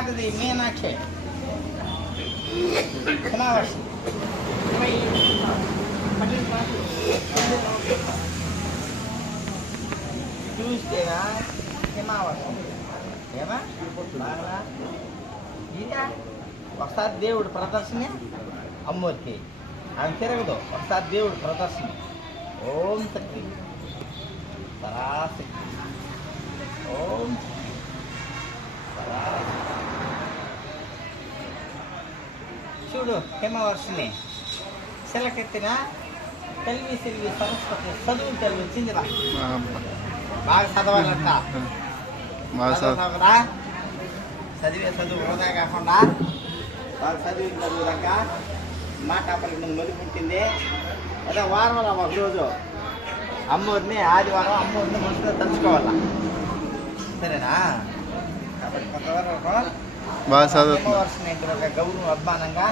కాటది మీనాక్షి క్షమావర్షి ట్యూస్డేనా క్షమావర్షం ఏమా బాగా ఇదా ఒకసారి దేవుడు ప్రదర్శన అమ్మోరికి ఆమె తిరగదు ఒకసారి దేవుడు ప్రదర్శన ఓం శక్తి పరాశక్తి ఓం చూడు హిమవర్షిని సెలకెత్తిన తెలివి సిల్వి సరస్వతి చదువు తెలివి వచ్చిందిరా బాగా చదవాలంట చదవరా చదివే చదువు వృధా కాకుండా బాగా చదివిన చదువుదాక మాట అప్పటికి నువ్వు మెలుపుంటుంది అదే వారంలో ఒకరోజు అమ్మోరిని ఆదివారం అమ్మోరిని మనసులో తలుచుకోవాలా సరేనా కాబట్టి కొంతవరకు హిమవర్షిని ఒక గౌరవం అభిమానంగా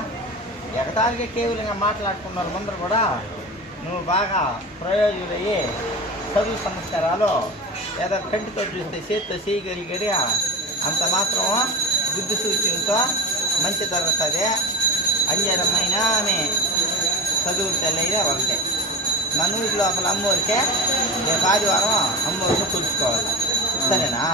ఎగతాళిగా కేవలంగా మాట్లాడుకున్నారు ముందర కూడా నువ్వు బాగా ప్రయోజకులయ్యి చదువు సంస్కారాలు ఏదో కంటితో చూస్తే చేతితో చేయగలిగడి అంత మాత్రం బుద్ధి సూచనతో మంచి జరుగుతుంది అంజరమైన ఆమె చదువు తెల్లయ్యా ఒకటే మన ఊరి లోపల అమ్మోరికే రేపు ఆదివారం అమ్మోరిని కొలుచుకోవాలి సరేనా